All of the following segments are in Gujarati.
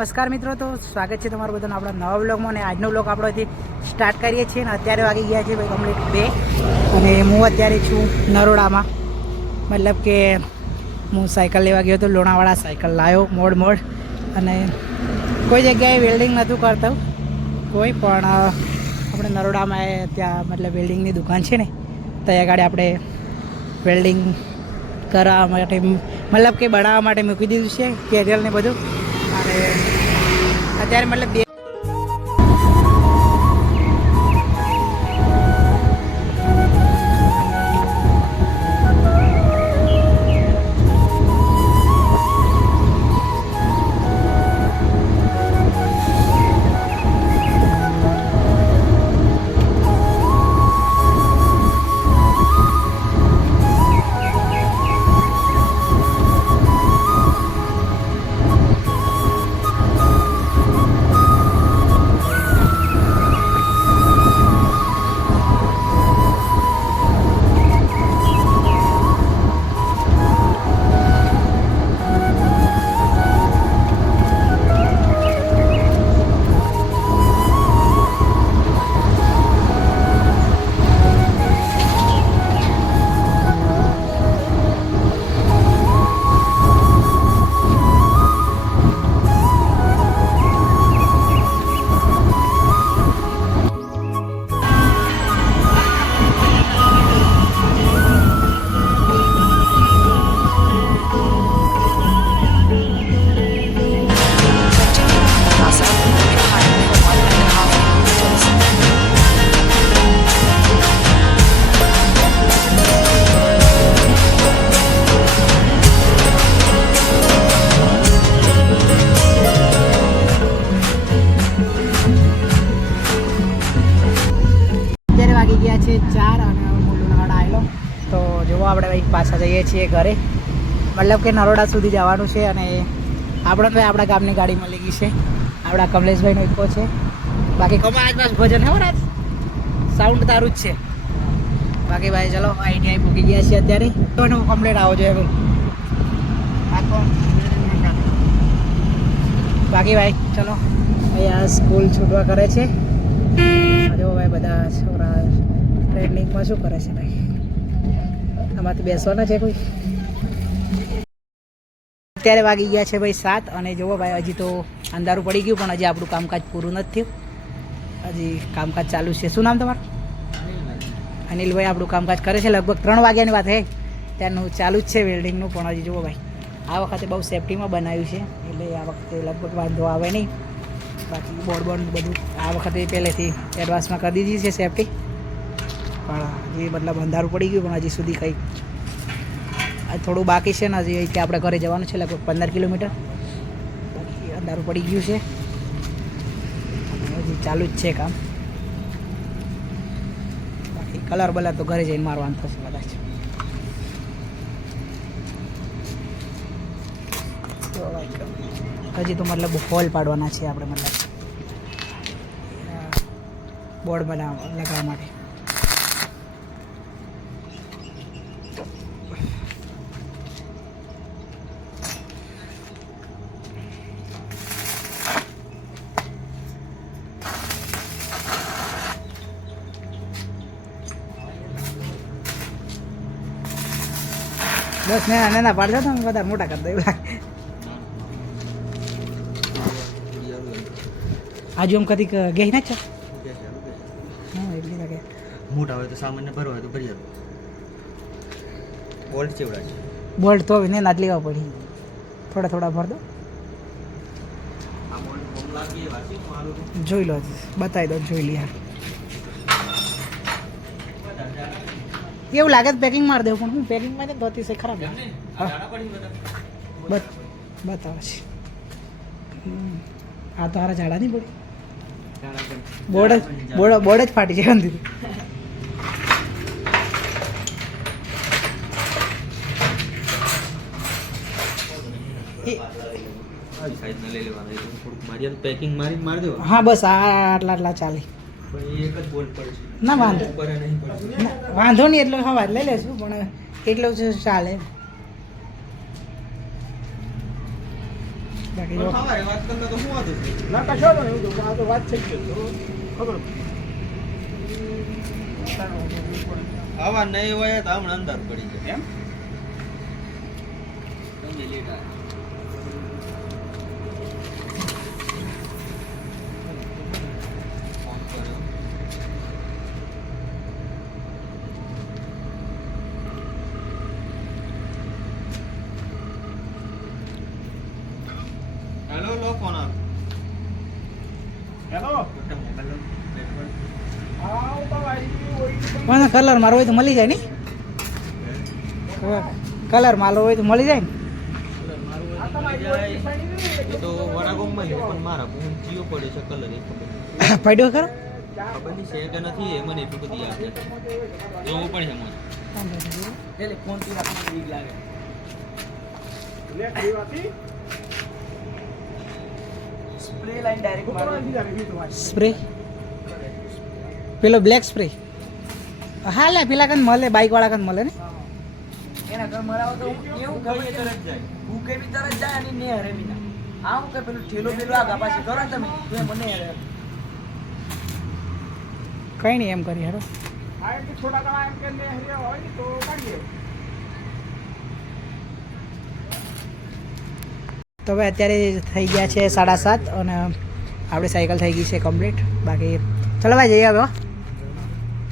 નમસ્કાર મિત્રો, તો સ્વાગત છે તમારું બધાનું આપણા નવા વ્લોગમાં. અને આજનો વ્લોગ આપણો અહીંથી સ્ટાર્ટ કરીએ છીએ. અને અત્યારે વાગી ગયા છે ભાઈ કમ્પ્લીટ 2. અને હું અત્યારે છું નરોડામાં. મતલબ કે હું સાયકલ લેવા ગયો હતો લોણાવાળા. સાયકલ લાવ્યો મોડ અને કોઈ જગ્યાએ વેલ્ડિંગ નહોતું કરતો કોઈ પણ. આપણે નરોડામાં ત્યાં મતલબ વેલ્ડિંગની દુકાન છે ને, ત્યાં આગળ આપણે વેલ્ડિંગ કરવા માટે મતલબ કે બનાવવા માટે મૂકી દીધું છે કેરિયર ને બધું. અને અત્યારે મતલબ વાગી ગયા છે 4 અને લોણાવાડા આવેલો. તો જુઓ આપણે ભાઈ પાછા જઈએ છીએ ઘરે. મતલબ કે નરોડા સુધી જવાનું છે. અને આપણે તો આપણા ગામની ગાડી મળી ગઈ છે. આપણા કમલેશભાઈનો ઇકો છે. બાકી કમા આજ પાસ ભજન હે રાત સાઉન્ડ તારું જ છે. બાકી ભાઈ ચલો આઈટીઆઈ પૂકી ગયા છીએ અત્યારે. તો એનું કમ્પ્લેટ આવો જોઈએ બાકી ભાઈ ચલો અહીંયા સ્કૂલ છૂટવા કરે છે. જો ભાઈ બધા છોકરા ટ્રેનિંગમાં શું કરે છે ભાઈ, આમાંથી બેસવાના છે કોઈ. અત્યારે વાગી ગયા છે ભાઈ 7. અને જુઓ ભાઈ હજી તો અંધારું પડી ગયું પણ હજી આપણું કામકાજ પૂરું નથી થયું. હજી કામકાજ ચાલુ છે. શું નામ તમારું? અનિલભાઈ આપણું કામકાજ કરે છે. લગભગ 3 વાગ્યાની વાત હે ત્યારનું ચાલુ જ છે વેલ્ડિંગનું. પણ હજી જુઓ ભાઈ આ વખતે બહુ સેફટીમાં બનાવ્યું છે એટલે આ વખતે લગભગ વાંધો આવે નહીં. બાકી બોર્ડ બધું આ વખતે પહેલેથી એડવાન્સમાં કરી દીધી છે સેફટી. પણ હજી મતલબ અંધારું પડી ગયું પણ હજી સુધી કંઈ થોડું બાકી છે ને. હજી અહીંથી આપણે ઘરે જવાનું છે લગભગ 15 કિલોમીટર. બાકી અંધારું પડી ગયું છે હજી ચાલુ જ છે કામ. બાકી કલર બલર તો ઘરે જઈને મારવાનું થશે કદાચ. હજી તો મતલબ હોલ પાડવાના છે આપણે, મતલબ બોર્ડ લગાવવા માટે. બસ મેં ના પાડજો તો બધા મોટા કરી દઉં. આજુ આમ કદી ગઈ ના છે મોટા હોય તો સામાન્ય ભરવા હોય તો ભરી આલો. બોલ્ટ ચેવડા છે. બોલ્ટ તો ને નાટ લેવા પડી. થોડા ભર દો. આ બોલ્ટ બોમ લાગી વાસી મારું જોઈ લો, બતાવી દો, જોઈ લે. એવું લાગે તો પેકિંગ મારી દેવું પણ હું પેકિંગમાં ને ધોતી છે ખરાબ. બતાવે છે આ તો હારા ઝાડા નહીં પડી. બોર્ડ જ ફાટી છે અંદર. પેકિંગ મારી માર દો. હા બસ આટલા ચાલે. એક જ બોલ્ટ પડે છે. ના વાંધો વાંધો નહીં. એટલો હવા લઈ લેશું પણ એટલું ચાલે. બાકી જો સવારે વાત કરતા તો શું હતું? ના કશો નહીં એવું તો આ તો વાત થઈ ગઈ તો ખબર આવા નહીં હોય તો હમણાં અંદર પડી જાય એમ તમે લેટ આવ્યા. ફોન કર્યો. હેલો લો ફોન આપ હેલો મોબાઈલ આવ તો આવી હોય પણ કલર મારો હોય તો મળી જાય ને કલર માલો હોય તો મળી જાય ને આ તો મારી હોય એ તો વડાગોમમાં છે પણ મારા ફોન જીઓ પડે છે કલર એ ખબર પડ્યો ખરો ખબર નહીં છે કે નથી એ મને એટલું બધી યાદ નથી જોવું પડે મને એટલે ફોન થી આપણને વીક લાગે લે કઈ વાતી સ્પ્રે લાઈન ડાયરેક્ટ ઉપર આવી જાય બી તો સ્પ્રે પેલો બ્લેક સ્પ્રે હા લે પેલા કન મળે બાઇક વાળા કન મળે ને એના ઘર મરાવો તો એવું કરીએ તરત જાય હું કે બી તરત જાય અને ને હરે બી ના આમ કે પેલું ઠેલો પેલો આગા પાછી કરો ને તમે તો મને હરે કઈ નહીં એમ કરી હેડો આ એમ કે છોટા કણા એમ કે લે હરિયા હોય ને તો કાઢીએ તો હવે અત્યારે થઈ ગયા છે 7:30 અને આપણે સાયકલ થઈ ગઈ છે કમ્પ્લીટ બાકી ચલો ભાઈ જઈએ હવે હો.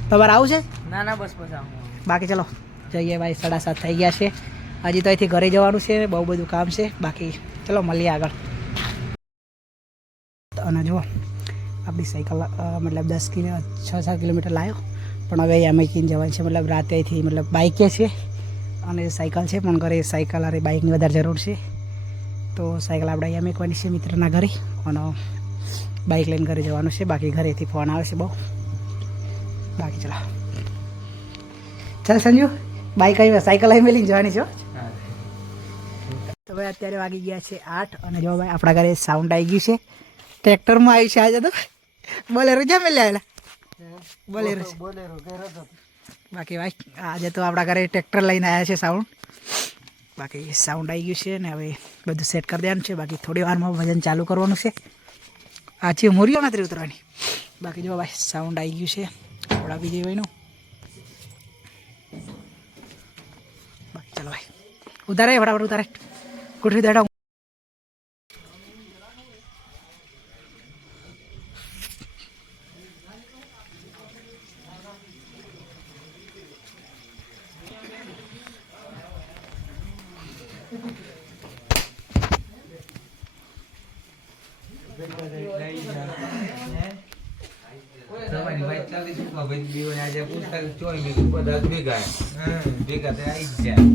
તમારે આવું છે ના ના બસ બસ આમ બાકી ચલો જઈએ ભાઈ 7:30 થઈ ગયા છે હજી તો અહીંથી ઘરે જવાનું છે બહુ બધું કામ છે બાકી ચલો મળીએ આગળ અને જુઓ આપણી સાયકલ મતલબ 6-7 કિલોમીટર લાવ્યો પણ હવે અમે કીને જવાનું છે મતલબ રાતે અહીંથી મતલબ બાઇકે છે અને સાયકલ છે પણ ઘરે સાયકલ અને બાઇકની વધારે જરૂર છે તો સાયકલ આપણે અહીંયા મૂકવાની છે મિત્રના ઘરે અને બાઇક લઈને ઘરે જવાનું છે બાકી ઘરેથી ફોન આવે છે બહુ બાકી ચલો ચાલ સંજુ બાઇક આવી સાયકલ આવી મેલીને જવાની છો તો ભાઈ અત્યારે વાગી ગયા છે 8 અને જો ભાઈ આપણા ઘરે સાઉન્ડ આવી ગયું છે ટ્રેક્ટરમાં આવી છે આજે તો બોલેરો જા મેલે આવેલા બોલેરો બાકી ભાઈ આજે તો આપણા ઘરે ટ્રેક્ટર લઈને આવ્યા છે સાઉન્ડ બાકી સાઉન્ડ આવી ગયું છે ને હવે બધું સેટ કરી દેવાનું છે બાકી થોડી વારમાં ભજન ચાલુ કરવાનું છે આ છે મોરીઓ નથી ઉતરવાની બાકી જો ભાઈ સાઉન્ડ આવી ગયું છે આપણા બીજી ભાઈનું બાકી ચાલો ભાઈ ઉતારે ફટાફટ ઉતારે કુઠી દેડા તમારી વાત ચાલી શું ભાઈ બીઓ આજે પૂછતા ચોઈ મી બધા ભેગા ભેગા તે આવી જ જાય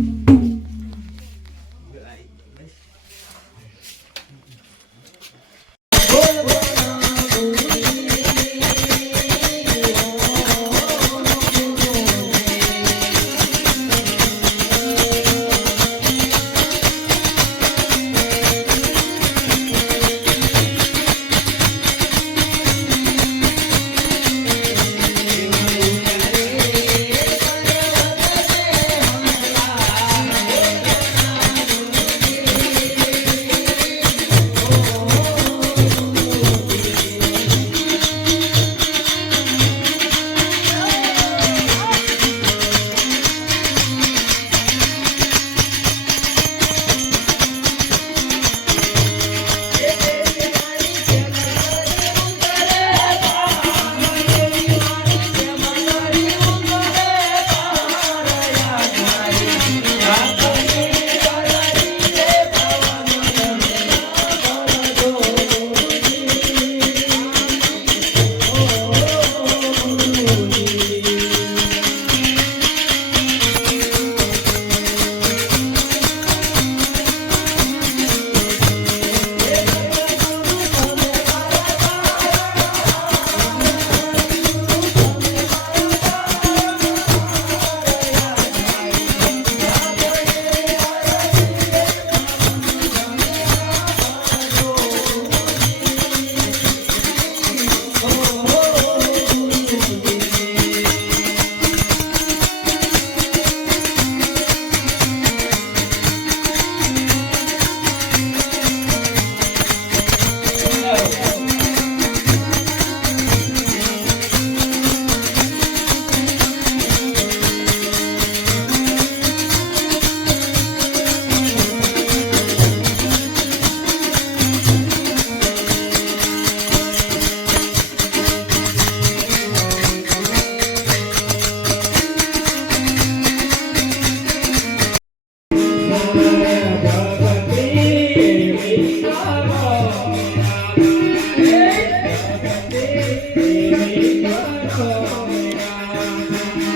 સદગુરુ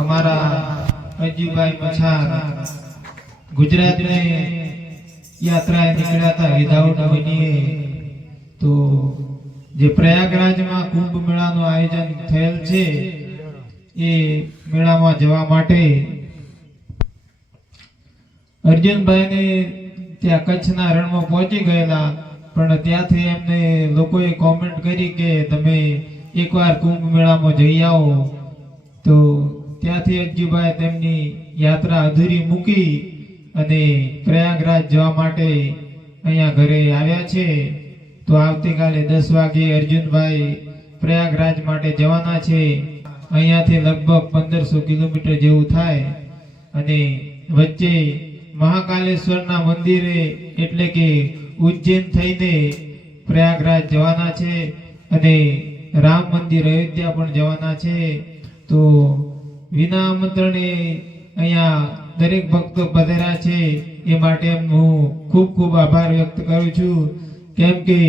અમારા અજીભાઈ મછાર ગુજરાતને યાત્રાએ નીકળ્યા હતા વિધાઉટ બનીએ. તો જે પ્રયાગરાજમાં કુંભ મેળાનું આયોજન થયેલ છે એ મેળામાં જવા માટે અર્જુનભાઈને ત્યાં કચ્છના રણમાં પહોંચી ગયેલા, પણ ત્યાંથી એમને લોકોએ કોમેન્ટ કરી કે તમે એકવાર કુંભ મેળામાં જઈ આવો. તો ત્યાંથી અજ્જુભાઈ તેમની યાત્રા અધૂરી મૂકી અને પ્રયાગરાજ જવા માટે અહીંયા ઘરે આવ્યા છે. તો આવતીકાલે 10 વાગે અર્જુનભાઈ પ્રયાગરાજ માટે જવાના છે. અહીંયાથી લગભગ 1500 કિલોમીટર જેવું થાય અને વચ્ચે મહાકાલેશ્વરના મંદિરે એટલે કે ઉજ્જૈન થઈને પ્રયાગરાજ જવાના છે અને રામ મંદિર અયોધ્યા પણ જવાના છે. તો વિના આમંત્રણે અહીંયા દરેક ભક્તો પધાર્યા છે એ માટે હું ખૂબ ખૂબ આભાર વ્યક્ત કરું છું. કેમ કે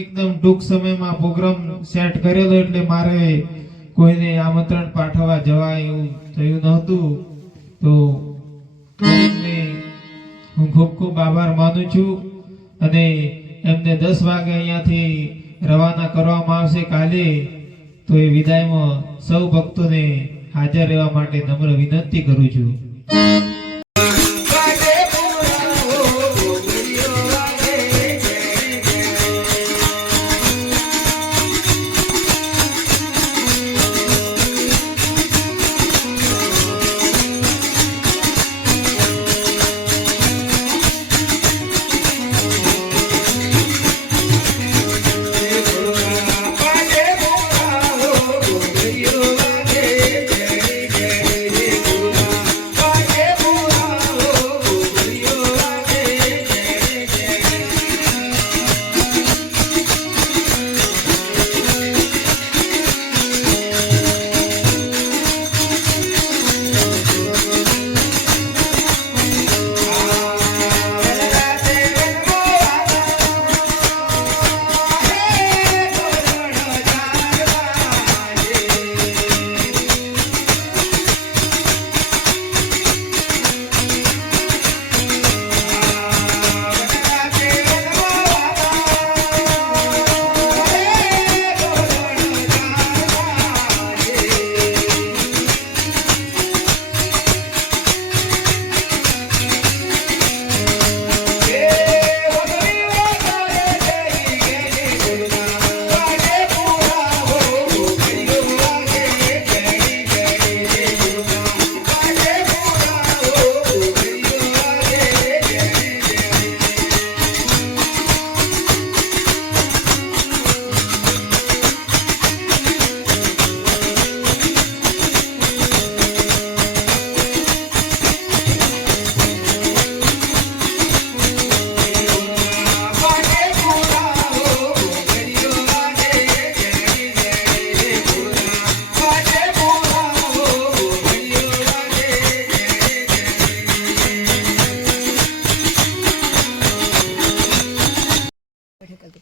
એકદમ ટૂંક સમયમાં પ્રોગ્રામ સેટ કરેલો એટલે મારે કોઈને આમંત્રણ પાઠવવા જવાય એવું થયું નહોતું. તો દરેકને હું ખૂબ ખૂબ આભાર માનું છું અને એમને 10 વાગે અહીંયાથી રવાના કરવામાં આવશે કાલે. તો એ વિદાયમાં સૌ ભક્તોને હાજર રહેવા માટે નમ્ર વિનંતી કરું છું.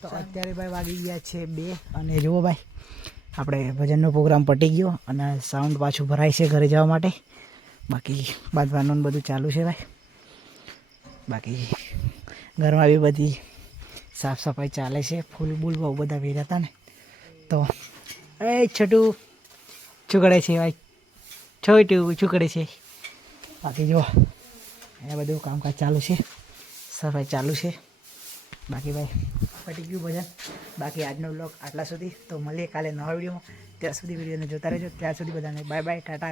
તો અત્યારે ભાઈ વાગી ગયા છે 2 અને જુઓ ભાઈ આપણે ભજનનો પ્રોગ્રામ પતી ગયો અને સાઉન્ડ પાછું ભરાય છે ઘરે જવા માટે. બાકી બાંધવાનું બધું ચાલુ છે ભાઈ. બાકી ઘરમાં બી બધી સાફ સફાઈ ચાલે છે. ફૂલ બૂલ બહુ બધા ભેગા હતા ને તો એ છોટું શું કરે છે ભાઈ? છોટું શું કરે છે? બાકી જુઓ એ બધું કામકાજ ચાલુ છે, સફાઈ ચાલુ છે. બાકી ભાઈ પતી ગયું ભજન. બાકી આજનો બ્લોગ આટલા સુધી. તો મળીએ કાલે નવા વિડીયોમાં. ત્યાં સુધી વિડીયોને જોતા રહેજો. ત્યાં સુધી બધાને બાય બાય, ટાટા.